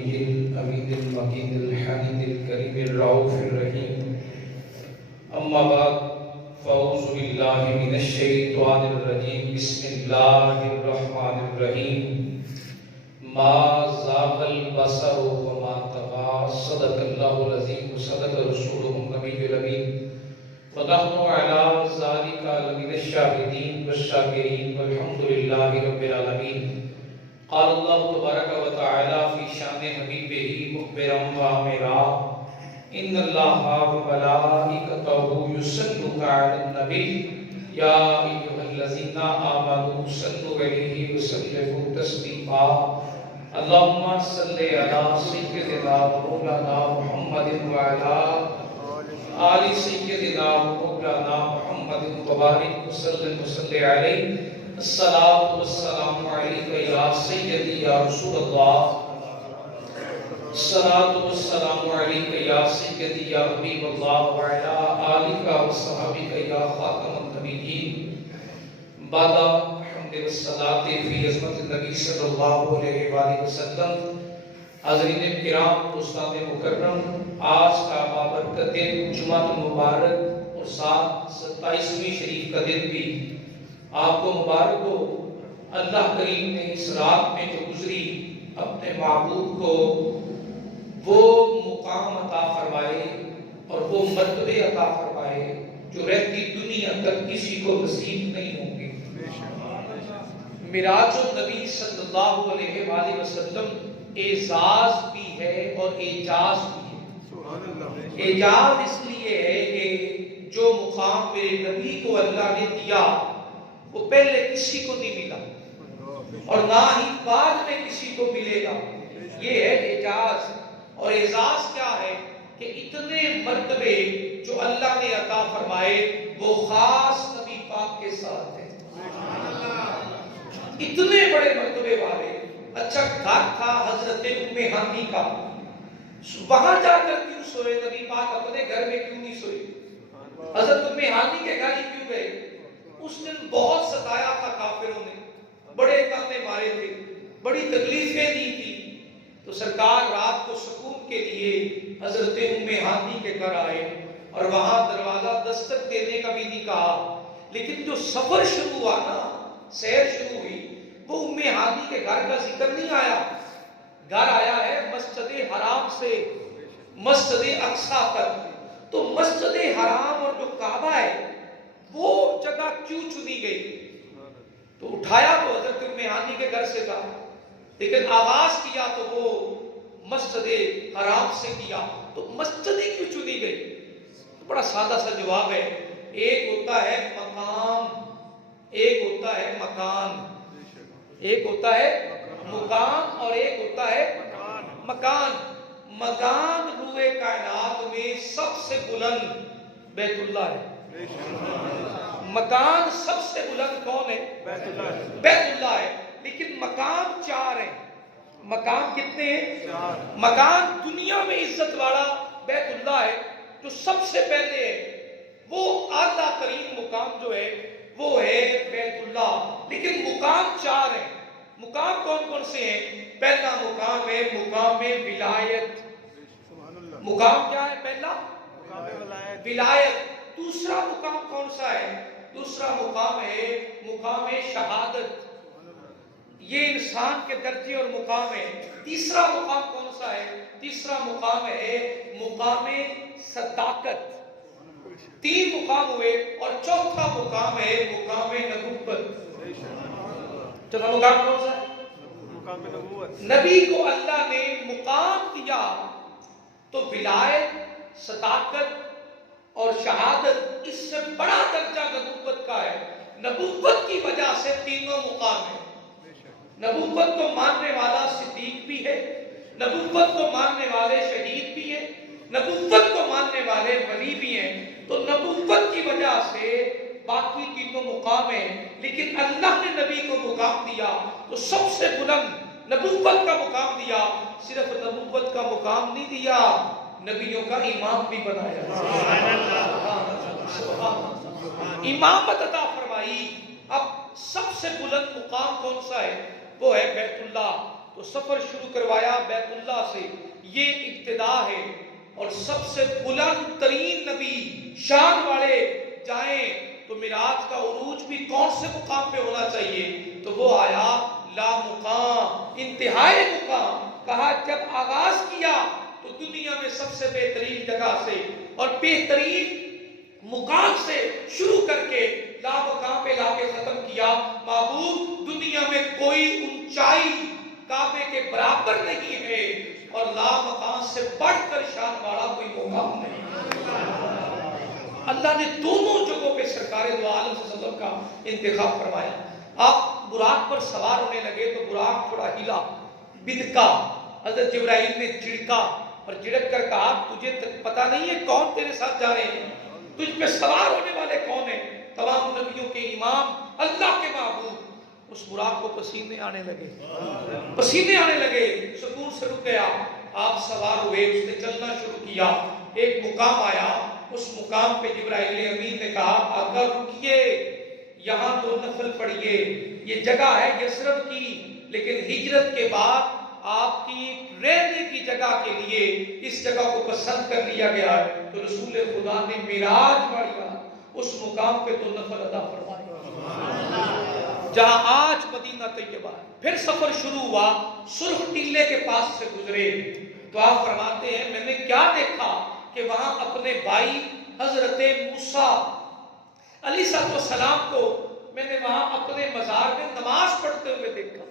نبيه الأمين المكين الحميد الكريم الرؤوف الرحيم أما بعد فأعوذ بالله من الشيطان الرجيم بسم الله الرحمن الرحيم ما زاغ البصر وما طغى صدق الله العظيم وصدق رسوله النبي الأمين ونحن على ذلك لمن الشاهدين والشاكرين والحمد لله رب العالمين قال الله تبارك وتعالى في شان حبيبه مخبرا وآمرا إن الله وملائكته يصلون على النبي يا أيها الذين آمنوا صلوا عليه وسلموا تسليما اللهم صل على سيدنا مولانا محمد وعلى آل سيدنا مولانا محمد وبارك وسلم عليه الصلاة والسلام عليك يا سيدي يا رسول الله الصلاة والسلام عليك يا سيدي يا حبيب الله وعلى آلك وصحبك يا خاتم النبيين بعد حمد والصلاة في عظمت النبي صلی اللہ علیہ وآلہ وسلم حاضرین کرام دوستان مکرم آج کا بابرکت دن جمعہ المبارک اور ساتھ 27ویں شریف کا دن بھی آپ کو مبارک ہو اللہ کریم نے اس رات میں جو گزری اپنے معبود کو وہ مقام عطا فرمائے اور وہ مرتبے عطا فرمائے جو رہتی دنیا تک کسی کو نصیب نہیں ہوں گے معراج النبی صلی اللہ علیہ وآلہ وسلم اعزاز بھی ہے اور اعجاز بھی ہے اعجاز اس لیے ہے کہ جو مقام میرے نبی کو اللہ نے دیا وہ پہلے کسی کو نہیں ملا اور نہ ہی بعد میں کسی کو ملے گا یہ ہے اعجاز اور اعزاز کیا ہے کہ اتنے مرتبے جو اللہ نے عطا فرمائے وہ خاص نبی پاک کے ساتھ ہیں اتنے بڑے مرتبے والے اچھا گھر تھا حضرت ام ہانی کا وہاں جا کر کیوں سوئے نبی پاک اپنے گھر میں کیوں نہیں سوئے حضرت ام ہانی کے گھر ہی کیوں گئے اس دن بہت ستایا تھا کافروں نے بڑے تانے مارے تھے بڑی تکلیفیں دی تھی تو سرکار رات کو سکون کے لیے حضرت ام ہانی کے گھر آئے اور وہاں دروازہ دستک دینے کا بھی نہیں کہا لیکن جو سفر شروع ہوا نا سیر شروع ہوئی وہ ام ہانی کے گھر کا ذکر نہیں آیا گھر آیا ہے مسجد حرام سے مسجد اقصی تک تو مسجد حرام اور جو کعبہ ہے وہ جگہ کیوں چنی گئی تو اٹھایا تو حضرت ام ہانی کے گھر سے تھا لیکن آواز کیا تو وہ مسجد حرام سے کیا تو مسجد ہی کیوں چنی گئی تو بڑا سادہ سا جواب ہے ایک ہوتا ہے مقام ایک ہوتا ہے مکان ایک ہوتا ہے مقام اور ایک ہوتا ہے مکان مکان روئے کائنات میں سب سے بلند بیت اللہ ہے مکان سب سے بلند کون ہے بیت اللہ ہے لیکن مقام 4 ہیں مقام کتنے ہیں مکان دنیا میں عزت والا بیت اللہ ہے جو سب سے پہلے ہے وہ اعلیٰ ترین مقام جو ہے وہ ہے بیت اللہ لیکن مقام 4 ہیں مقام کون کون سے ہیں پہلا مقام ہے مقام ولایت مقام کیا ہے پہلا ولایت دوسرا مقام کون سا ہے دوسرا مقام ہے مقام شہادت یہ انسان کے درجے اور مقام ہے تیسرا مقام کون سا ہے تیسرا مقام ہے مقام صداقت 3 مقام ہوئے اور چوتھا مقام ہے مقام نبوت چوتھا مقام کون سا ہے نبی کو اللہ نے مقام دیا تو ولایت صداقت اور شہادت اس سے بڑا درجہ نبوت کا ہے نبوت کی وجہ سے تینوں مقام ہیں نبوت کو ماننے والا صدیق بھی ہے نبوت کو ماننے والے شہید بھی ہیں نبوت کو ماننے والے ولی بھی ہیں تو نبوت کی وجہ سے باقی تینوں مقام ہیں لیکن اللہ نے نبی کو مقام دیا تو سب سے بلند نبوت کا مقام دیا صرف نبوت کا مقام نہیں دیا نبیوں کا امام بھی بنایا امامت عطا فرمائی اب سب سے بلند مقام کون سا ہے وہ ہے بیت اللہ تو سفر شروع کروایا بیت اللہ سے، یہ ابتدا ہے۔ اور سب سے بلند ترین نبی شان والے جائیں تو معراج کا عروج بھی کون سے مقام پہ ہونا چاہیے؟ تو وہ آیا لا مقام، انتہائی مقام۔ کہا جب آغاز کیا تو دنیا میں سب سے بہترین جگہ سے اور بہترین مقام سے شروع کر کے لا مقام پہ لا کے ختم کیا۔ معبود دنیا میں کوئی اونچائی کعبے کے برابر نہیں ہے اور لا مقام سے بڑھ کر شان والا کوئی مقام نہیں۔ اللہ نے دونوں جگہوں پہ سرکار دو عالم صلی اللہ علیہ وسلم کا انتخاب فرمایا۔ آپ براق پر سوار ہونے لگے تو براق تھوڑا ہلا، بدکا، حضرت جبرائیل نے جھڑکا اور جھڑک کر کہا تجھے پتہ نہیں ہے کون تیرے ساتھ جا رہے ہیں؟ تجھ پہ سوار ہونے والے کون ہیں؟ تمام نبیوں کے امام، اللہ کے محبوب۔ اس براق کو پسینے آنے لگے، پسینے آنے لگے، سکون سے رک گیا۔ آپ سوار ہوئے، اس نے چلنا شروع کیا۔ ایک مقام آیا، اس مقام پہ جبرائیل امین نے کہا آقا رکیے، یہاں تو نفل پڑھیے۔ یہ جگہ ہے یثرب کی، لیکن ہجرت کے بعد آپ کی رہنے کی جگہ کے لیے اس جگہ کو پسند کر لیا گیا ہے۔ تو رسول خدا نے معراج پڑھا، اس مقام پہ تو نفل ادا فرمایا جہاں آج مدینہ طیبہ ہے۔ پھر سفر شروع ہوا، سرخ ٹیلے کے پاس سے گزرے تو آپ فرماتے ہیں میں نے کیا دیکھا کہ وہاں اپنے بھائی حضرت موسیٰ علیہ السلام کو میں نے وہاں اپنے مزار میں نماز پڑھتے ہوئے دیکھا،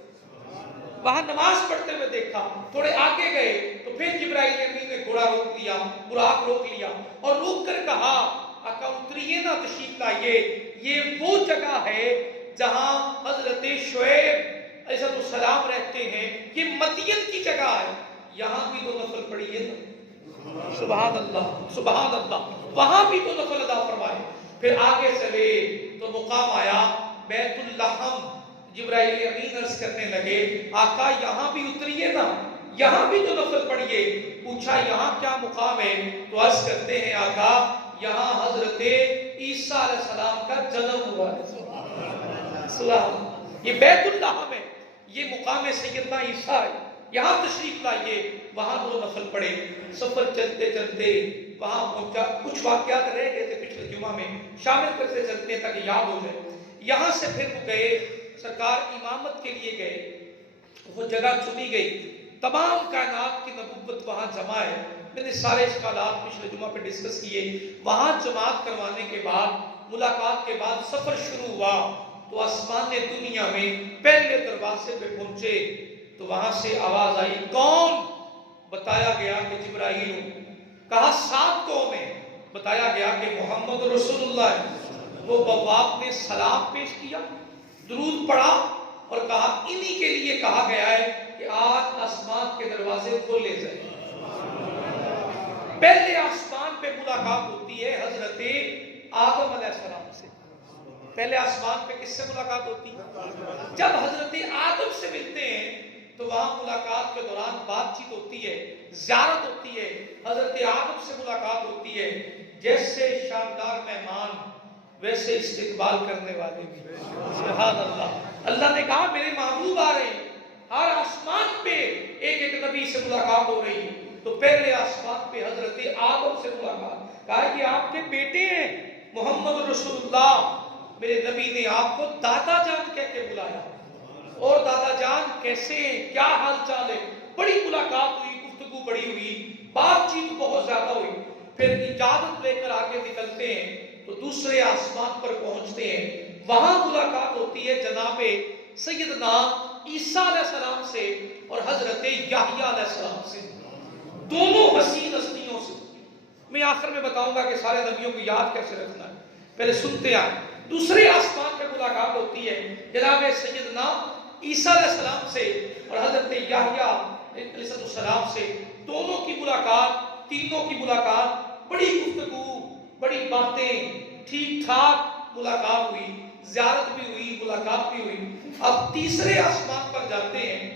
وہاں نماز پڑھتے ہوئے دیکھا۔ تھوڑے آگے گئے تو پھر جبرائیل امین نے گھوڑا روک لیا، براق روک لیا اور روک کر کہا آقا اتریے نا، تشریف لائیے، یہ وہ جگہ ہے جہاں حضرت شعیب علیہ السلام رہتے ہیں، یہ مدین کی جگہ ہے، یہاں بھی تو نفل پڑھیے نا۔ سبحان اللہ، سبحان اللہ، وہاں بھی تو نفل ادا فرمائے۔ پھر آگے چلے تو مقام آیا بیت اللحم، جبرائیل امین عرض کرنے لگے آقا یہاں بھی اتریے نا، یہاں بھی تو نفل پڑھیے۔ پوچھا یہاں کیا مقام ہے؟ تو عرض کرتے ہیں آقا یہاں حضرت عیسیٰ علیہ السلام کا جنم ہوا ہے۔ سبحان اللہ، یہ بیت اللحم ہے، یہ مقام سیدنا عیسیٰ ہے، یہاں تشریف لائیے، وہاں دو نفل پڑھے۔ سفر چلتے چلتے وہاں پہنچا، کچھ واقعات رہ گئے تھے پچھلے جمعہ میں، شامل کرتے چلتے ہیں تاکہ یاد ہو جائے۔ یہاں سے پھر وہ گئے، سرکار امامت کے لیے گئے، وہ جگہ چنی گئی، تمام کائنات کی نبوت وہاں جمع ہے۔ میں نے سارے اشکالات پچھلے جمعہ پہ ڈسکس کیے۔ وہاں جماعت کروانے کے بعد، ملاقات کے بعد سفر شروع ہوا تو آسمان دنیا میں پہلے دروازے پہ پہنچے تو وہاں سے آواز آئی کون؟ بتایا گیا کہ جبرائیل ہوں۔ کہا ساتھ کون ہے؟ بتایا گیا کہ محمد رسول اللہ ہے۔ وہ بواب نے سلام پیش کیا، درود پڑھا اور کہا انہی کے لیے کہا گیا ہے کہ آج آسمان کے دروازے کھولے جائیں۔ پہلے آسمان پہ ملاقات ہوتی ہے حضرت آدم علیہ السلام سے۔ پہلے آسمان پہ کس سے ملاقات ہوتی ہے؟ جب حضرت آدم سے ملتے ہیں تو وہاں ملاقات کے دوران بات چیت ہوتی ہے، زیارت ہوتی ہے، حضرت آدم سے ملاقات ہوتی ہے۔ جیسے شاندار مہمان ویسے استقبال کرنے والے بھی۔ سبحان اللہ، اللہ نے کہا میرے محبوب آ رہے ہیں، ہر آسمان پہ ایک ایک نبی سے ملاقات ہو رہی ہے۔ تو پہلے آسمان پہ حضرت آدم سے ملاقات، کہا کہ آپ کے بیٹے ہیں محمد رسول اللہ، میرے نبی نے آپ کو دادا جان کہہ کے بلایا، اور دادا جان کیسے ہیں، کیا حال چال ہے؟ بڑی ملاقات ہوئی، گفتگو بڑی ہوئی، بات چیت بہت زیادہ ہوئی۔ پھر اجازت لے کر آگے نکلتے ہیں تو دوسرے آسمان پر پہنچتے ہیں، وہاں ملاقات ہوتی ہے جناب سیدنا عیسیٰ علیہ السلام سے اور حضرت یحییٰ علیہ السلام سے، دونوں حسین ہستیوں سے۔ میں آخر میں بتاؤں گا کہ سارے نبیوں کو یاد کیسے رکھنا ہے، پہلے سنتے آئیں۔ دوسرے آسمان پہ ملاقات ہوتی ہے جناب سیدنا عیسیٰ علیہ السلام سے اور حضرت یحییٰ علیہ السلام سے، دونوں کی ملاقات، تینوں کی ملاقات، بڑی گفتگو، بڑی باتیں، ٹھیک ٹھاک ملاقات ہوئی، زیارت بھی ہوئی، ملاقات بھی ہوئی۔ اب تیسرے آسمان پر جاتے ہیں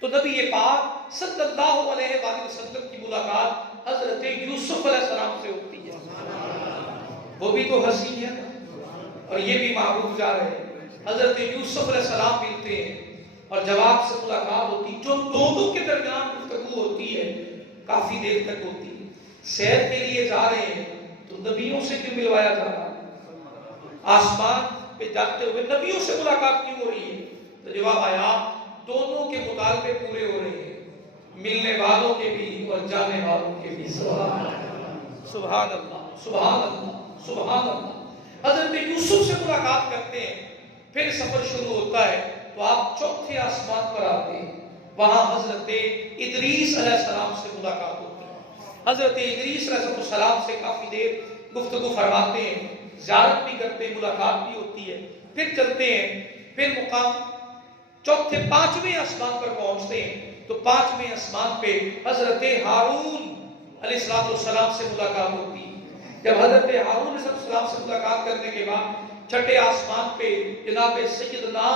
تو نبی پاک صلی اللہ علیہ وآلہ وسلم کی ملاقات حضرت یوسف علیہ السلام سے ہوتی ہے۔ وہ بھی تو حسین ہے اور یہ بھی محبوب جا رہے ہیں۔ حضرت یوسف علیہ السلام ملتے ہیں، اور جب آپ سے ملاقات ہوتی جو دونوں کے درمیان گفتگو ہوتی ہے کافی دیر تک ہوتی ہے. سیر کے لیے جا رہے ہیں تو نبیوں سے کیوں ملوایا جا رہا ہے؟ آسمان پہ جاتے ہوئے نبیوں سے ملاقات کیوں ہو رہی ہے؟ تو جواب آیا دونوں کے مطالبے پورے ہو رہے ہیں، ملنے والوں کے بھی اور جانے والوں کے بھی. سبحان اللہ سبحان اللہ سبحان اللہ سبحان اللہ. حضرت یوسف سے ملاقات کرتے ہیں، پھر سفر شروع ہوتا ہے تو آپ چوتھے آسمان پر آتے ہیں. وہاں حضرت ادریس علیہ السلام سے ملاقات ہوتی ہے. حضرت ادریس علیہ السلام سے کافی دیر گفتگو فرماتے ہیں، زیارت بھی کرتے ہیں، ملاقات بھی ہوتی ہے. پھر چلتے ہیں، پھر مقام چوتھے پانچویں آسمان پر پہنچتے ہیں تو پانچویں آسمان پہ حضرت ہارون علیہ السلام سے ملاقات ہوتی ہے. جب حضرت ہارون علیہ السلام سے ملاقات کرنے کے بعد چھٹے آسمان پہ جناب سیدنا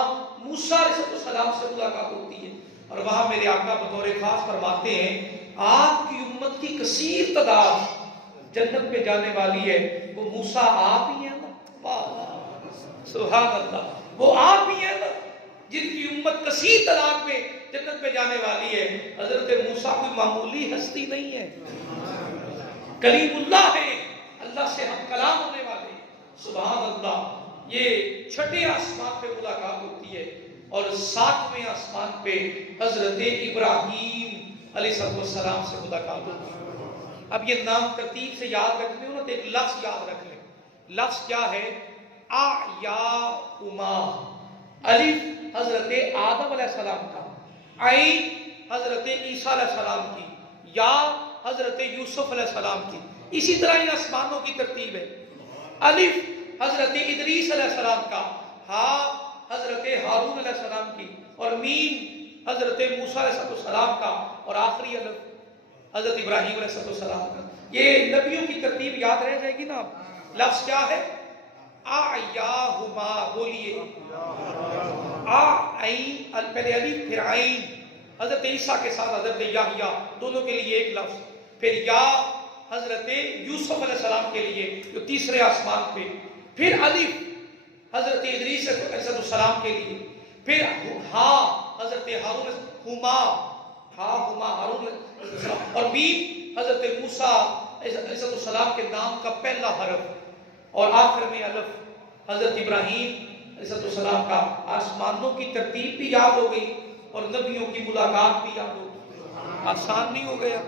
موسیٰ علیہ السلام سے ملاقات ہوتی ہے اور وہاں میرے آقا بطور خاص فرماتے ہیں آپ کی امت کی کثیر تعداد جنت میں جانے والی ہے، وہ موسیٰ آپ ہی ہیں نا. سبحان اللہ، وہ آپ ہی ہیں نا جن کی امت کثیر تعداد میں جنت میں جانے والی ہے. حضرت موسیٰ کوئی معمولی ہستی نہیں ہے، کلیم اللہ ہے، اللہ سے ہم کلام ہونے والے. سبحان اللہ. یہ چھٹے آسمان پہ ملاقات ہوتی ہے اور ساتویں آسمان پہ حضرت ابراہیم علیہ السلام سے ملاقات ہوتی ہے. اب یہ نام ترتیب سے یاد رکھتے ہو نا تو ایک لفظ یاد رکھ لیں. لفظ کیا ہے؟ آ یا اما. الف حضرت آدم علیہ السلام کا، عین حضرت عیسیٰ علیہ السلام کی، یا حضرت یوسف علیہ السلام کی. اسی طرح یہ آسمانوں کی ترتیب ہے. الف حضرت ادریس علیہ السلام کا، ہا حضرت ہارون علیہ السلام کی، اور میم حضرت موسیٰ علیہ السلام کا، اور آخری الف حضرت ابراہیم علیہ السلام کا. یہ نبیوں کی ترتیب یاد رہ جائے گی نا. لفظ کیا ہے؟ آیاہما. بولیے عین، پہلے الف پھر عین. حضرت عیسیٰ کے ساتھ حضرت یحییٰ، دونوں کے لیے ایک لفظ. پھر یا حضرت یوسف علیہ السلام کے لیے جو تیسرے آسمان پہ. پھر الف حضرت ادریس علیہ السلام کے لیے. پھر ہا حضرت ہارون، ہما ہا ہما ہارون علیہ السلام، اور میم حضرت موسیٰ علیہ السلام کے نام کا پہلا حرف، اور آخر میں الف حضرت ابراہیم علیہ السلام کا. آسمانوں کی ترتیب بھی یاد ہو گئی اور نبیوں کی ملاقات بھی یاد ہو گئی. آسان نہیں ہو گیا.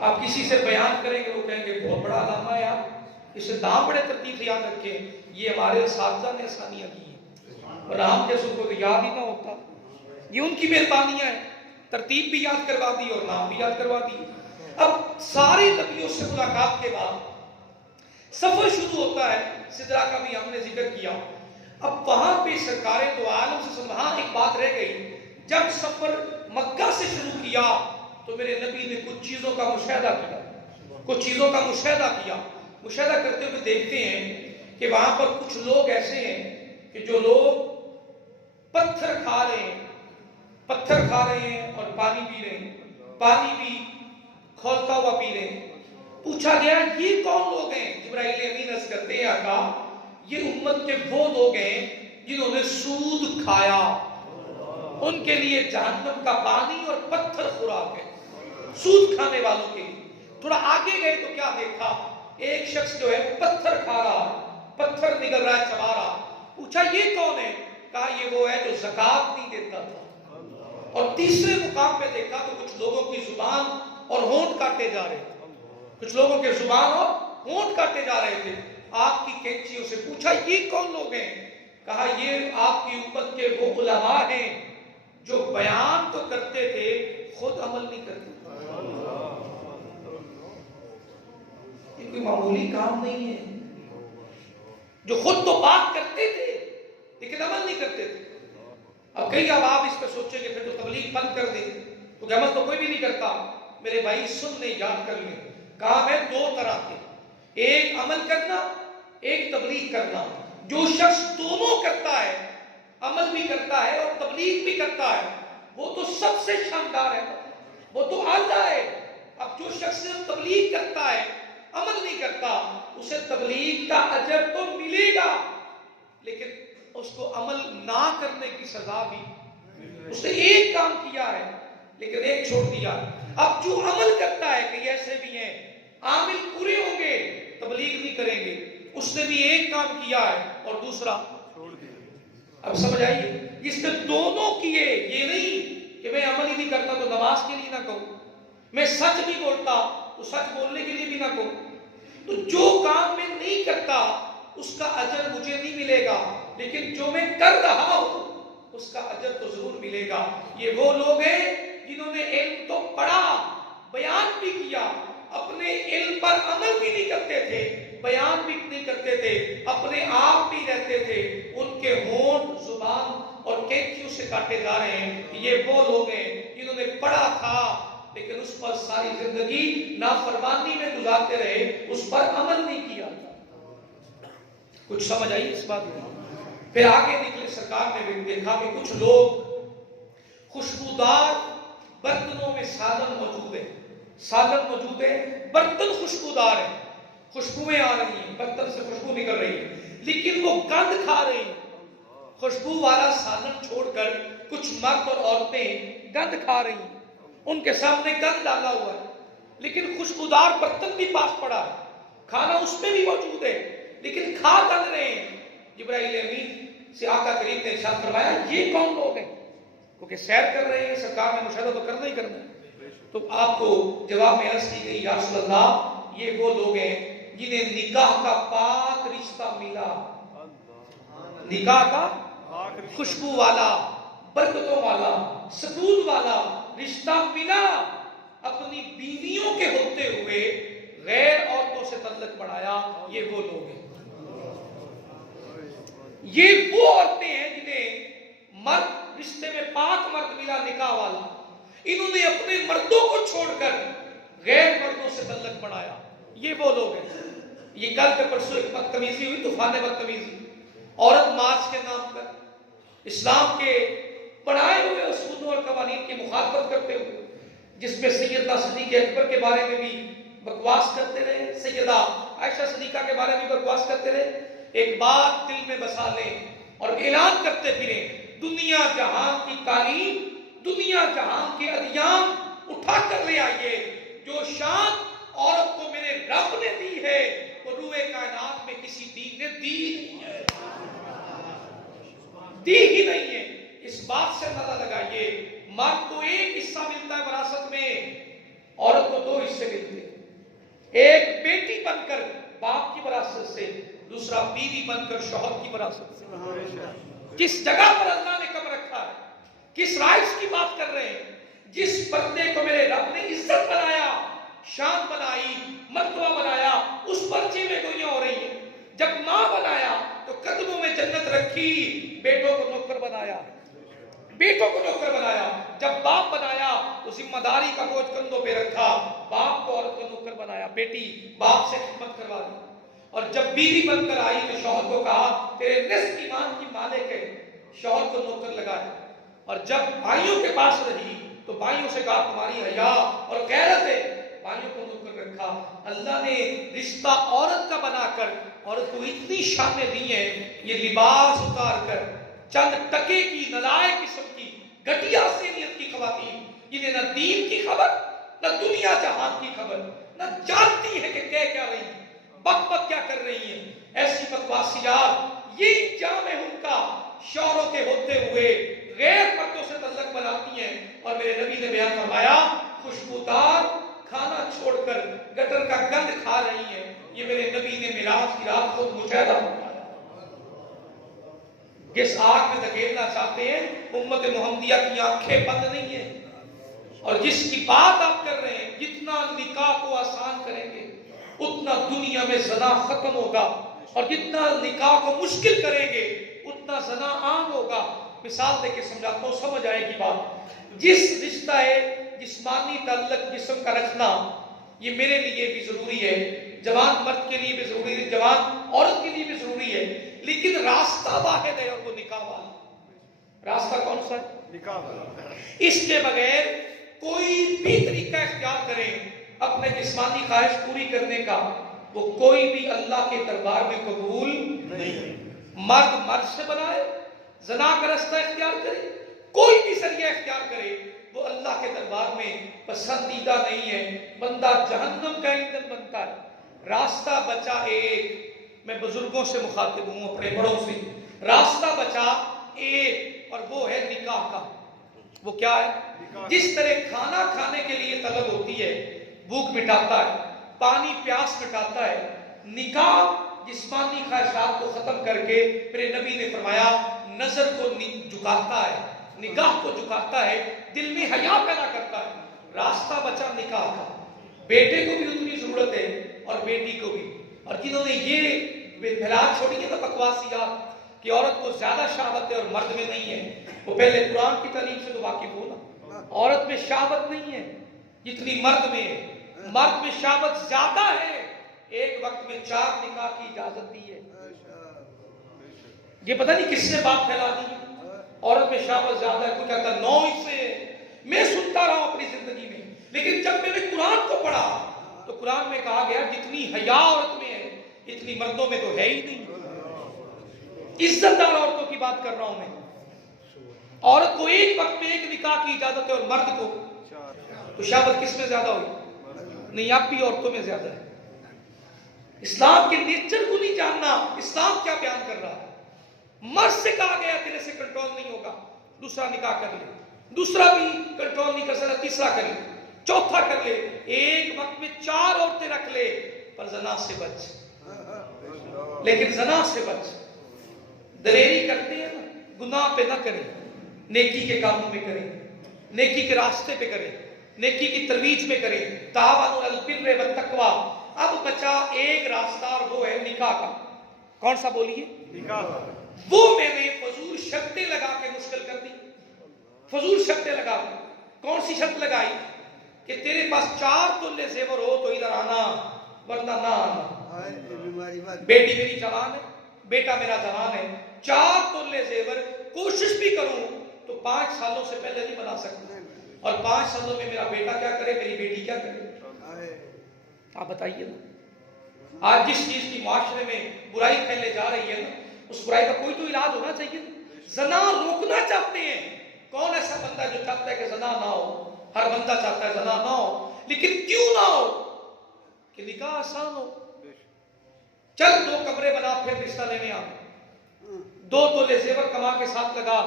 آپ کسی سے بیان کریں گے وہ کہیں گے بہت بڑا علامہ ہے آپ، اسے نام بڑے ترتیب سے یاد رکھیں. یہ ہمارے اساتذہ نے آسانیاں کی ہیں اور ہم جیسے کو تو یاد ہی نہ ہوتا. یہ ان کی مہربانیاں ہیں، ترتیب بھی یاد کروا دی اور نام بھی یاد کروا دی. اب سارے نبیوں سے ملاقات کے بعد سفر شروع ہوتا ہے. سدرا کا بھی ہم نے ذکر کیا. اب وہاں پہ سرکار دو عالم سے وہاں ایک بات رہ گئی. جب سفر مکہ سے شروع کیا تو میرے نبی نے کچھ چیزوں کا مشاہدہ کیا. کچھ چیزوں کا مشاہدہ کیا. مشاہدہ کرتے ہوئے دیکھتے ہیں کہ وہاں پر کچھ لوگ ایسے ہیں کہ جو لوگ پتھر کھا رہے ہیں اور پانی پی رہے ہیں، پانی بھی کھولتا ہوا پی رہے ہیں. پوچھا گیا یہ کون لوگ ہیں؟ جبرائیل امین عرض کرتے ہیں آقا یہ امت کے وہ لوگ ہیں جنہوں نے سود کھایا، ان کے لیے جہنم کا پانی اور پتھر خوراک ہے. سود کھانے والوں کے لیے. تھوڑا آگے گئے تو کیا دیکھا؟ ایک شخص جو ہے پتھر کھا رہا، پتھر نگل رہا ہے، چبا رہا. پوچھا یہ کون ہے؟ کہا یہ وہ ہے جو زکات نہیں دیتا تھا. اور تیسرے مقام پہ دیکھا تو کچھ لوگوں کی زبان اور ہونٹ کاٹے جا رہے تھے. کچھ لوگوں کے زبان اور ہونٹ کاٹے جا رہے تھے. آپ کی کینچیوں سے پوچھا یہ کون لوگ ہیں؟ کہا یہ آپ کی امت کے وہ علماء ہیں جو بیان تو کرتے تھے خود عمل نہیں کرتے. یہ کوئی معمولی کام نہیں ہے. جو خود تو بات کرتے تھے لیکن عمل نہیں کرتے تھے. اب کئی اب آپ اس پہ سوچیں گے پھر تو تبلیغ بند کر دیں کیونکہ عمل تو کوئی بھی نہیں کرتا. میرے بھائی سن لیں، یاد کر لیں. کام ہے دو طرح کے، ایک عمل کرنا، ایک تبلیغ کرنا. جو شخص دونوں کرتا ہے، عمل بھی کرتا ہے اور تبلیغ بھی کرتا ہے، وہ تو سب سے شاندار ہے، وہ تو اعلیٰ ہے. اب جو شخص صرف تبلیغ کرتا ہے، عمل نہیں کرتا، اسے تبلیغ کا اجر تو ملے گا لیکن اس کو عمل نہ کرنے کی سزا بھی اس نے ایک کام کیا ہے لیکن ایک چھوڑ دیا. اب جو عمل کرتا ہے کہ ایسے بھی ہیں عامل پورے ہوں گے تبلیغ نہیں کریں گے, اس نے بھی ایک کام کیا ہے اور دوسرا چھوڑ دیا. اب سمجھ آئیے, جس نے دونوں کیے, یہ نہیں کہ میں عمل ہی نہیں کرتا تو نماز کے لیے نہ کہوں, میں سچ نہیں بولتا تو سچ بولنے کے لیے بھی نہ کہوں. تو جو کام میں نہیں کرتا اس کا اجر مجھے نہیں ملے گا, لیکن جو میں کر رہا ہوں اس کا اجر تو ضرور ملے گا. یہ وہ لوگ ہیں جنہوں نے علم تو پڑھا, بیان بھی کیا, اپنے علم پر عمل بھی نہیں کرتے تھے, بیان بھی نہیں کرتے تھے, اپنے آپ بھی رہتے تھے, ان کے ہونٹ زبان اور کینچیوں سے کاٹے جا رہے ہیں. یہ وہ لوگ ہیں جنہوں نے پڑھا تھا لیکن اس پر ساری زندگی نافرمانی میں گزارتے رہے, اس پر عمل نہیں کیا. کچھ سمجھ آئی اس بات میں؟ پھر آگے نکلے, سرکار نے بھی دیکھا کہ کچھ لوگ خوشبودار برتنوں میں ساجن موجود ہے, ساجن موجود ہے, برتن خوشبودار ہیں, خوشبوئیں آ رہی ہیں, برتن سے خوشبو نکل رہی ہے, لیکن وہ گند کھا رہی ہیں. خوشبو والا ساجن چھوڑ کر کچھ مرد اور عورتیں گند کھا رہی ہیں, ان کے سامنے گند ڈالا ہوا ہے, لیکن خوشبودار برتن بھی پاس پڑا ہے, کھانا اس میں بھی موجود ہے, لیکن کھا گند رہے ہیں. جبرائیل امین سے آقا کریم نے ارشاد فرمایا یہ کون لوگ ہیں؟ کیونکہ سیر کر رہے ہیں, سرکار نے مشاہدہ تو کرنا ہی کرنا ہے. تو آپ کو جواب میں عرض کی گئی یا رسول اللہ یہ وہ لوگ ہیں جنہیں نکاح کا پاک رشتہ ملا, نکاح کا خوشبو والا, برکتوں والا, سکون والا رشتہ ملا. اپنی بیویوں کے ہوتے ہوئے غیر عورتوں سے تعلق بڑھایا, یہ وہ لوگ ہیں. یہ وہ عورتیں ہیں جنہیں مرد رشتے میں پاک مرد ملا نکاح والا, انہوں نے اپنے مردوں کو چھوڑ کر غیر مردوں سے تعلق بڑھایا, یہ وہ لوگ ہیں. یہ کل کے پرسوں ایک بدتمیزی ہوئی, طوفان بدتمیزی, عورت مارچ کے نام پر اسلام کے پڑھائے ہوئے اصولوں اور قوانین کی مخالفت کرتے ہوئے, جس میں سیدنا صدیق اکبر کے بارے میں بھی بکواس کرتے رہے, سیدہ عائشہ صدیقہ کے بارے میں بھی بکواس کرتے رہے. ایک بات دل میں بسا لیں اور اعلان کرتے پھریں, دنیا جہان کی تعلیم, دنیا جہان کے ادیان اٹھا کر لے آئیے, جو شان عورت کو میرے رب نے دی ہے وہ روئے کائنات میں کسی دین نے دی نہیں ہے, دی ہی نہیں ہے. اس بات سے اندازہ لگائیے, مرد کو ایک حصہ ملتا ہے وراثت میں, عورت کو 2 حصے ملتے ہیں, ایک بیٹی بن کر باپ کی وراثت سے, دوسرا بیوی بن کر شوہر کی وراثت سے. کس جگہ پر اللہ نے کب رکھا ہے, کس رائٹس کی بات کر رہے ہیں؟ جس پردے کو میرے رب نے عزت بنایا, شان بنائی, مرتبہ بنایا, اس پرچے میں گوئیاں ہو رہی ہیں. جب ماں بنایا تو قدموں میں جنت رکھی, بیٹوں کو نوکر بنایا, بیٹوں کو نوکر بنایا. جب باپ بنایا تو ذمہ داری کا بوجھ کندھوں پہ رکھا, باپ کو عورت کو نوکر بنایا, بیٹی باپ سے خدمت کروا دی. اور جب بیوی بن کر آئی تو شوہر کو کہا تیرے نصف ایمان کی مالک ہے, شوہر کو نوکر لگایا. اور جب بھائیوں کے پاس رہی تو بھائیوں سے کہا تمہاری حیا اور غیرت ہے, بھائیوں کو نوکر رکھا. اللہ نے رشتہ عورت کا بنا کر عورت کو اتنی شانیں دی ہیں, یہ لباس اتار کر چند ٹکے کی نلائق قسم کی گھٹیا صحت کی خواتین, جنہیں نہ دین کی خبر نہ دنیا جہان کی خبر, نہ جانتی ہے کہ کیا رہی ہیں, بک بک کیا کر رہی ہیں, ایسی بکواسیات, یہ انجام ہے ان کا. شوہروں کے ہوتے ہوئے غیر مردوں سے تعلق بناتی ہیں. اور میرے نبی نے بیان فرمایا خوشبودار کھانا چھوڑ کر گٹر کا گند کھا رہی ہیں. یہ میرے نبی نے معراج کی رات خود مشاہدہ فرمایا. جس آگ میں دھکیلنا چاہتے ہیں امت محمدیہ کی آنکھیں بند نہیں ہیں. اور جس کی بات آپ کر رہے ہیں, جتنا نکاح کو آسان کریں گے اتنا دنیا میں زنا ختم ہوگا, اور جتنا نکاح کو مشکل کریں گے اتنا زنا عام ہوگا. مثال دے کے سمجھاتا ہوں, سمجھ آئے گی بات. جس رشتہ ہے جسمانی تعلق جسم کا رکھنا, یہ میرے لیے بھی ضروری ہے, جوان مرد کے لیے بھی ضروری ہے, جوان عورت کے لیے بھی ضروری ہے, لیکن راستہ واحد ہے اور وہ نکاح والا. راستہ کون سا ہے؟ نکاح والا. اس کے بغیر کوئی بھی طریقہ اختیار کریں اپنے جسمانی خواہش پوری کرنے کا, وہ کوئی بھی اللہ کے دربار میں قبول نہیں. مرد مرد سے بنائے, زنا کا راستہ اختیار کرے, کوئی بھی ذریعہ اختیار کرے وہ اللہ کے دربار میں پسندیدہ نہیں ہے، بندہ جہنم کا ایندھن بنتا ہے۔ راستہ بچا ایک، میں بزرگوں سے مخاطب ہوں، اپنے بڑوں سے، راستہ بچا ایک، اور وہ ہے نکاح کا۔ وہ کیا ہے؟ جس طرح کھانا کھانے کے لیے طلب ہوتی ہے، بھوک مٹاتا ہے، پانی پیاس مٹاتا ہے، نکاح جسمانی خواہشات کو ختم کر کے، میرے نبی نے فرمایا نظر کو جھکاتا ہے، نگاہ کو جھکاتا ہے، دل میں حیا پیدا کرتا ہے۔ راستہ بچا نکاح کا۔ بیٹے کو بھی اتنی ضرورت ہے اور بیٹی کو بھی، اور جنہوں نے یہ پھیلا چھوڑی ہے نا بکواسیات کہ عورت کو زیادہ شہوت ہے اور مرد میں نہیں ہے، وہ پہلے قرآن کی تعلیم سے تو واقف ہو نا۔ عورت میں شہوت نہیں ہے جتنی مرد میں ہے، مرد میں شہوت زیادہ ہے۔ ایک وقت میں 4 نکاح کی اجازت دی ہے۔ یہ پتہ نہیں کس نے بات پھیلا دی، عورت میں شہوت زیادہ ہے، کوئی کہتا ہے 9 حصے۔ میں سنتا رہا ہوں اپنی زندگی میں، لیکن جب میں نے قرآن کو پڑھا تو قرآن میں کہا گیا جتنی حیا عورت میں ہے اتنی مردوں میں تو ہے ہی نہیں۔ عزت دار عورتوں کی بات کر رہا ہوں میں۔ عورت کو ایک وقت میں ایک نکاح کی اجازت ہے اور مرد کو تو شہوت کس میں زیادہ ہوئی؟ نہیں، اب بھی عورتوں میں زیادہ ہے۔ اسلام کے نیچر کو نہیں جاننا، اسلام کیا بیان کر رہا ہے۔ مرد سے کہا گیا تیرے سے کنٹرول نہیں ہوگا، دوسرا نکاح کر لے، دوسرا بھی کنٹرول نہیں کر سکتا، تیسرا کر لے، چوتھا کر لے، ایک وقت میں 4 عورتیں رکھ لے، پر زنا سے بچ، لیکن زنا سے بچ۔ دلیری کرتے ہیں نا، گناہ پہ نہ کریں، نیکی کے کاموں میں کریں، نیکی کے راستے پہ کریں، نیکی کی ترویج میں کریں۔ تعاونوا علی البر والتقوی۔ اب بچا ایک راستہ اور وہ ہے نکاح کا۔ کون سا بولیے؟ نکاح کا۔ وہ میں نے فضول شرطیں لگا کے مشکل کر دی، فضول شرطیں لگا کے۔ کون سی شرط لگائی؟ کہ تیرے پاس 4 تولے زیور ہو تو ادھر آنا ورنہ نہ آنا۔ بیٹی میری جوان ہے، بیٹا میرا جوان ہے، 4 تولے زیور کوشش بھی کروں تو 5 سالوں سے پہلے نہیں بنا سکتا، اور 5 سالوں میں میرا بیٹا کیا کرے، میری بیٹی کیا کرے؟ آپ بتائیے نا۔ آج جس چیز کی معاشرے میں برائی پھیلے جا رہی ہے نا، اس برائی کا کوئی تو علاج ہونا چاہیے۔ زنا روکنا چاہتے ہیں، کون ایسا بندہ جو چاہتا ہے کہ زنا نہ ہو؟ ہر بندہ چاہتا ہے زنا نہ ہو، لیکن کیوں نہ ہو؟ کہ نکاح آسان ہو۔ چل 2 کمرے بنا پھر رشتہ لینے آنا، 2 تولے زیور کما کے ساتھ لگا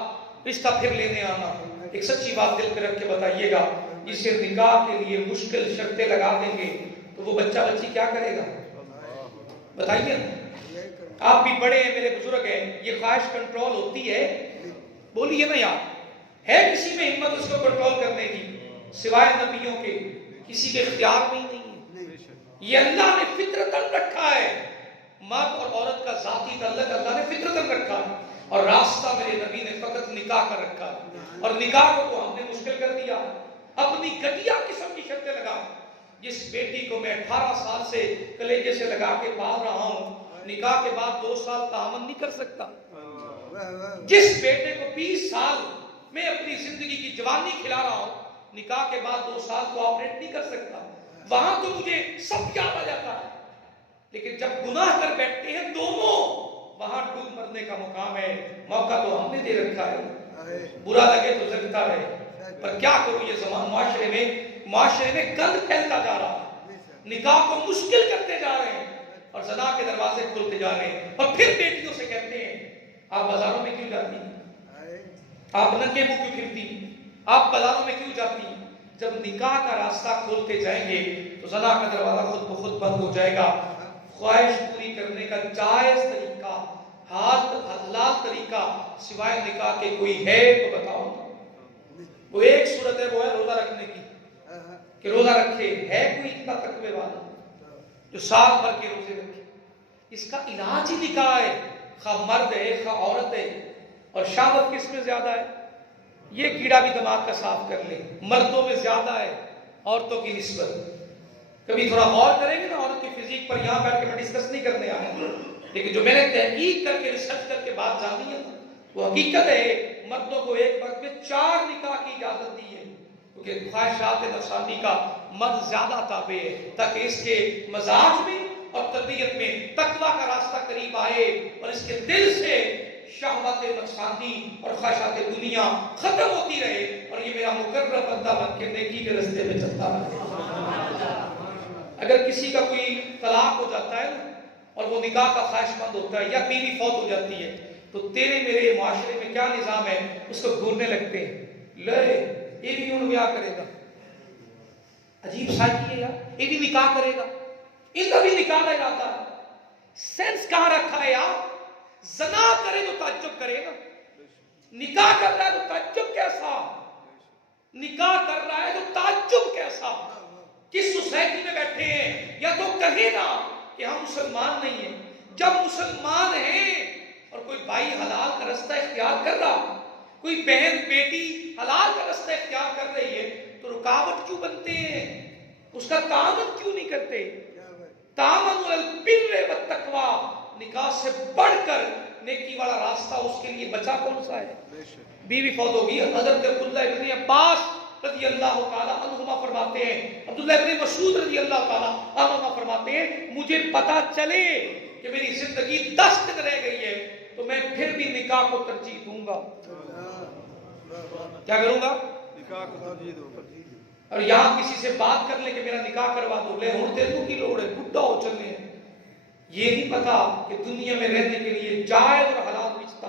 رشتہ پھر لینے آنا۔ ایک سچی بات دل پہ رکھ کے بتائیے گا، جسے نکاح کے لیے مشکل شرطیں لگا دیں گے تو وہ بچہ بچی کیا کرے گا؟ بتائیے نا۔ آپ بھی بڑے ہیں، میرے بزرگ ہیں، یہ خواہش کنٹرول ہوتی ہے؟ بولیے نا یار، ہے کسی میں ہمت اس کو کنٹرول کرنے کی؟ سوائے نبیوں کے کسی کے اختیار میں ہی نہیں ہے۔ یہ اللہ نے فطرتاً رکھا ہے، مرد اور عورت کا ذاتی تعلق اللہ نے فطرتاً رکھا ہے، اور راستہ میرے نبی نے فقط نکاح کا رکھا ہے، اور نکاح کو تو ہم نے مشکل کر دیا۔ اپنی گھٹیا قسم کی شرطیں لگا۔ جس بیٹی کو میں 18 سال سے کلیجے سے لگا کے پال رہا ہوں، نکاح کے بعد 2 سال تعاون نہیں کر سکتا۔ جس بیٹے کو 20 سال میں اپنی زندگی کی جوانی کھلا رہا ہوں، نکاح کے بعد 2 سال کو آپریٹ نہیں کر سکتا۔ وہاں تو مجھے سب یاد آ جاتا ہے، لیکن جب گناہ کر بیٹھتے ہیں دونوں، وہاں ڈوب مرنے کا مقام ہے۔ موقع تو ہم نے دے رکھا ہے، برا لگے تو زدتا رہے، پر کیا کروں، یہ زمان معاشرے میں گند پھیلتا جا رہا ہے، نکاح کو مشکل کرتے جا رہے ہیں، اور زنا کے دروازے کھولتے جا رہے ہیں، اور پھر بیٹیوں سے کہتے ہیں آپ بازاروں میں کیوں جاتی ہیں، آپ ننگے منہ کیوں پھرتی ہیں، آپ بازاروں میں کیوں جاتی ہیں؟ جب نکاح کا راستہ کھولتے جائیں گے تو زنا کا دروازہ خود بخود بند ہو جائے گا۔ خواہش پوری کرنے کا جائز طریقہ، حلال طریقہ سوائے نکاح کے کوئی ہے تو بتاؤ۔ وہ ایک صورت ہے، وہ ہے روزہ رکھنے کی، کہ روزہ رکھے۔ ہے کوئی اتنا تقوی والا جو سال بھر کے روزے رکھے؟ اس کا علاج ہی نکاح ہے، خواہ مرد ہے خواہ عورت ہے۔ اور شہوت کس میں زیادہ ہے؟ یہ کیڑا بھی دماغ کا صاف کر لے، مردوں میں زیادہ ہے عورتوں کی نسبت۔ کبھی تھوڑا غور کریں گے نا عورت کی فزیک پر، یہاں بیٹھ کے میں ڈسکس نہیں کرنے آیا، لیکن جو میں نے تحقیق کر کے ریسرچ کر کے بات جانی ہے وہ حقیقت ہے، مردوں کو ایک وقت میں 4 نکاح کی اجازت دی ہے، کیونکہ خواہشات نفسانی کا مرد زیادہ تابع ہے، تاکہ اس کے مزاج میں اور تربیت میں تقویٰ کا راستہ قریب آئے، اور اس کے دل سے شہوات نفسانی اور خواہشات دنیا ختم ہوتی رہے اور یہ میرا مقرر بندہ بن کے نیکی کے راستے میں چلتا رہے۔ اگر کسی کا کوئی طلاق ہو جاتا ہے نا اور وہ نکاح کا خواہش مند ہوتا ہے یا بیوی فوت ہو جاتی ہے تو تیرے میرے معاشرے میں کیا نظام ہے، اس کو گھورنے لگتے ہیں، لے یہ بھی ان بیاہ کرے گا، عجیب سائیکی ہے یار، یہ بھی نکاح کرے گا، ان کا بھی نکاح کا ارادہ ہے۔ سینس کہاں رکھا ہے یار؟ زنا کرے تو تعجب کرے نا، نکاح کر رہا ہے تو تعجب کیسا، نکاح کر رہا ہے تو تعجب کیسا؟ کس سوسائٹی میں بیٹھے ہیں؟ یا تو کہے نا کہ ہم مسلمان نہیں ہیں۔ جب مسلمان ہیں اور کوئی بھائی حلال کا رستہ اختیار کر رہا، کوئی بہن بیٹی حلال کا رستہ اختیار کر رہی ہے تو رکاوٹ کیوں بنتے ہیں؟ اس کا تعاون کیوں نہیں کرتے؟ تعاون علی البر والتقوی، نکاح سے بڑھ کر نیکی والا راستہ اس کے لیے بچا کون سا ہے؟ بیوی فوت ہوگی، حضرت عبداللہ ابن عباس رضی اللہ تعالیٰ عنہما فرماتے ہیں، عبداللہ ابن مسعود رضی اللہ تعالیٰ عنہما فرماتے ہیں، مجھے پتا چلے کہ میری زندگی 10 دن رہ گئی ہے تو میں پھر بھی نکاح کو ترجیح دوں گا۔ کیا کروں گا؟ نکاح کو ترجیح دوں گا۔ اور یہاں کسی سے بات کر لے کہ میرا نکاح کروا دو، لے ہوں تیرے کی لوڑ ہے، بڈھا ہو چلنے ہیں۔ یہ نہیں پتا کہ دنیا میں رہنے کے لیے جائز اور حلال رشتہ،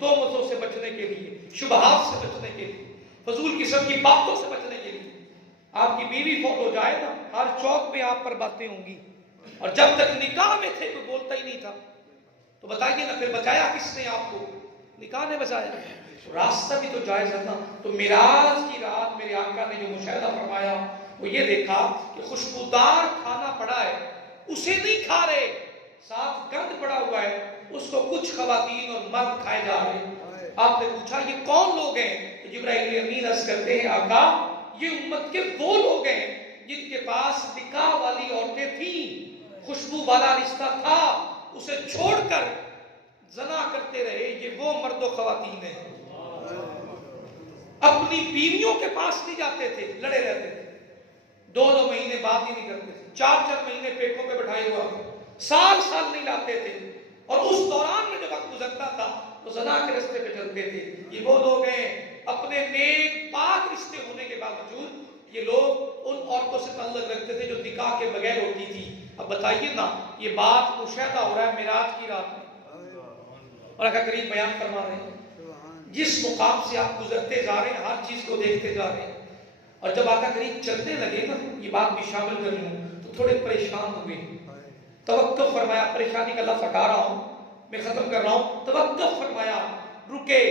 تہمتوں سے بچنے کے لیے، شبہات سے بچنے کے لیے، فضول قسم کی باتوں سے بچنے کے لیے، آپ کی بیوی فوت ہو جائے نا، ہر چوک میں آپ پر باتیں ہوں گی، اور جب تک نکاح میں تھے کوئی بولتا ہی نہیں تھا، تو بتائیے نا پھر بچایا کس نے آپ کو؟ نکاح نے بچایا۔ راستہ بھی تو جائز ہے نا۔ تو معراج کی رات میرے آقا نے جو مشاہدہ فرمایا وہ یہ دیکھا کہ خوشبودار کھانا پڑا ہے، اسے نہیں کھا رہے، ساتھ گند پڑا ہوا ہے، اس کو کچھ خواتین اور مرد کھائے جا رہے ہیں۔ آپ نے پوچھا یہ کون لوگ ہیں؟ تو جبرائیل امین عرض کرتے ہیں آقا یہ امت کے وہ لوگ ہیں جن کے پاس نکاح والی عورتیں تھیں، خوشبو والا رشتہ تھا، اسے چھوڑ کر زنا کرتے رہے، یہ وہ مرد و خواتین ہیں۔ اپنی بیویوں کے پاس نہیں جاتے تھے، لڑے رہتے تھے، 2 مہینے بات ہی نہیں کرتے تھے، 4 مہینے پیٹوں پہ بٹھائے ہوا، سال نہیں لاتے تھے، اور اس دوران میں جو وقت گزرتا تھا وہ زنا کے رستے پہ چلتے تھے۔ یہ وہ لوگ ہیں اپنے نیک پاک رشتے ہونے کے باوجود یہ لوگ ان عورتوں سے تعلق رکھتے تھے جو نکاح کے بغیر ہوتی تھی۔ اب بتائیے نا یہ بات مشاہدہ ہو رہا ہے معراج کی رات میں، اور آقا کریم بیان فرما رہے ہیں جس مقام سے آپ گزرتے جا رہے ہیں ہر چیز کو دیکھتے جا رہے ہیں، اور جب آقا کریم چلنے لگے نا، یہ بات بھی شامل کر لوں، تو تھوڑے پریشان ہوئے، توقف فرمایا، پریشانی کا لفظ ہٹا رہا ہوں، میں ختم کر رہا ہوں، توقف فرمایا، رکے۔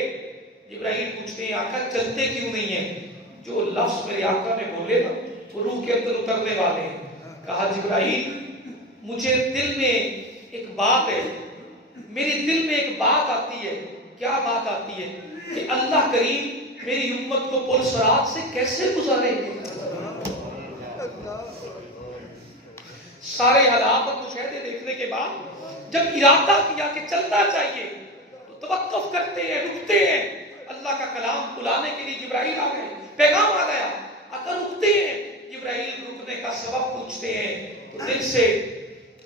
جبرائیل پوچھتے ہیں آقا چلتے کیوں نہیں ہیں؟ جو لفظ میرے آقا نے بولے نا وہ روح کے اندر اترنے والے ہیں۔ کہا جبرائیل مجھے دل میں ایک بات ہے، میرے دل میں ایک بات آتی ہے۔ کیا بات آتی ہے؟ کہ اللہ کریم میری امت کو پل صراط سے کیسے گزارے گے؟ سارے حالات اور مشاہدے دیکھنے کے بعد جب ارادہ کیا کہ چلنا چاہیے تو توقف کرتے ہیں، رکتے ہیں۔ اللہ کا کلام بلانے کے لیے جبرائیل آ گئے، پیغام آ گیا، اگر رکتے ہیں، جبرائیل رکنے کا سبب پوچھتے ہیں تو دل سے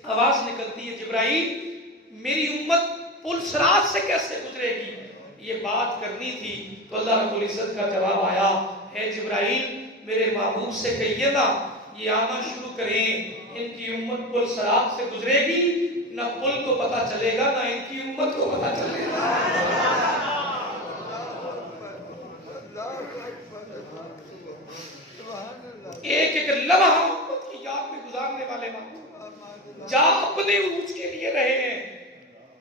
آواز نکلتی ہے جبرائیل میری امت پل صراط سے کیسے گزرے گی؟ یہ بات کرنی تھی تو اللہ رب العزت کا جواب آیا، ہے جبرائیل میرے محبوب سے کہیے نا یہ آنا شروع کریں، ان کی امت پل صراط سے گزرے گی، نہ پل کو پتہ چلے گا نہ ان کی امت کو پتہ چلے گا۔ ایک ایک لمحہ امت کی یاد میں گزارنے والے محبوب جا اپنے عروج کے لیے رہے ہیں۔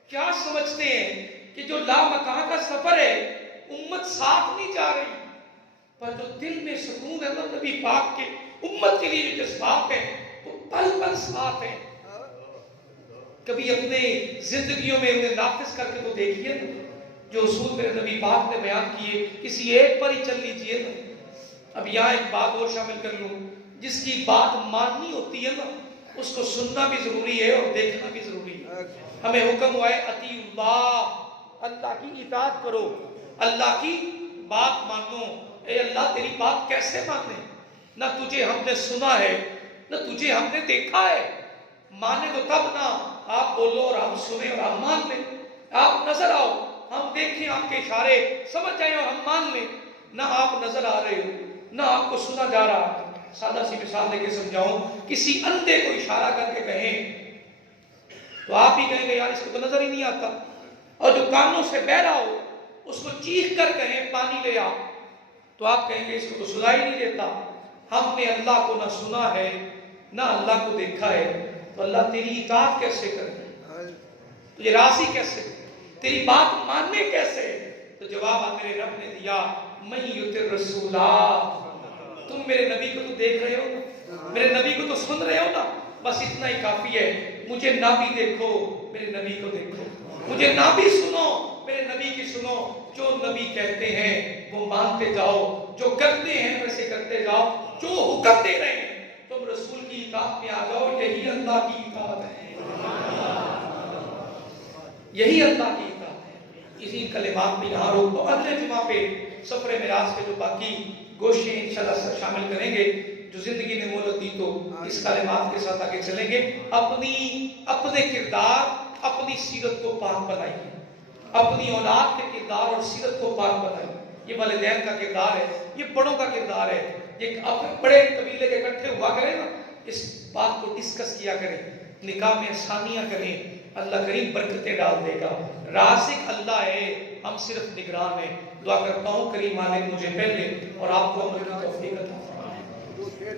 کیا سمجھتے ہیں کہ جو لامکاں کا سفر ہے امت ساتھ نہیں جا رہی، پر جو دل میں سکون ہے نا نبی پاک کے امت کے لیے جو جذبات ہیں وہ پل پل ساتھ ہیں۔ کبھی اپنے زندگیوں میں انہیں نافذ کر کے تو دیکھیے نا، جو اصول میرے نبی پاک نے بیان کیے کسی ایک پر ہی چل لیجیے نا۔ اب یہاں ایک بات اور شامل کر لوں، جس کی بات ماننی ہوتی ہے نا اس کو سننا بھی ضروری ہے اور دیکھنا بھی ضروری ہے۔ ہمیں حکم ہوا ہے اطیعوا اللہ، اللہ کی اطاعت کرو، اللہ کی بات مانو۔ اے اللہ تیری بات کیسے مانے؟ نہ تجھے ہم نے سنا ہے نہ تجھے ہم نے دیکھا ہے، مانے تو تب نا آپ بولو اور ہم سنیں اور ہم مان لیں، آپ نظر آؤ ہم دیکھیں آپ کے اشارے، سمجھ جائیں اور ہم مان لیں. نہ آپ نظر آ رہے ہو، نہ آپ کو سنا جا رہا. سادہ سی مثال دے کے سمجھاؤں، کسی اندھے کو اشارہ کر کے کہیں تو آپ ہی کہیں گے یار اس کو تو نظر ہی نہیں آتا. اور جو کانوں سے بہرا ہو اس کو چیخ کر کہیں پانی لے آ، تو آپ کہیں گے اس کو تو سنائی نہیں دیتا. ہم نے اللہ کو نہ سنا ہے نہ اللہ کو دیکھا ہے، تو اللہ تیری اطاعت کیسے کرے، تجھے راضی کیسے، تیری بات ماننے کیسے؟ تو جواب میرے رب نے دیا، من یطع الرسولا، تم میرے نبی کو تو دیکھ رہے ہو نا، میرے نبی کو تو سن رہے ہو نا، بس اتنا ہی کافی ہے. مجھے نہ بھی دیکھو میرے نبی کو دیکھو، مجھے نہ بھی سنو میرے نبی کی سنو. جو نبی کہتے ہیں وہ مانتے جاؤ، جو کرتے ہیں ویسے کرتے جاؤ، جو حکم دے رہے ہیں تم رسول کی اطاعت میں آ جاؤ. یہی اللہ کی اطاعت ہے، یہی اللہ کی اطاعت ہے. اسی کلمات میں یہاں روک دو. اگلے جمعہ پہ سفر معراج کے جو باقی گوشیں انشاءاللہ شامل کریں گے. جو زندگی نے مہلت دی تو اس کلمات کے ساتھ آگے چلیں گے. اپنے کردار، اپنی سیرت کو پاک بنائیے، اپنی اولاد کے کردار اور سیرت کو پاک بنائیے. یہ والدین کا کردار ہے، یہ بڑوں کا کردار ہے. یہ بڑے قبیلے کے اکٹھے ہوا کریں نا، اس بات کو ڈسکس کیا کریں، نکاح میں آسانیاں کریں. اللہ کریم برکتیں ڈال دے گا. رازق اللہ ہے، ہم صرف نگران ہیں. دعا کرتا ہوں کریم عالم مجھے پہلے اور آپ کو عمل کی توفیق عطا فرمائے.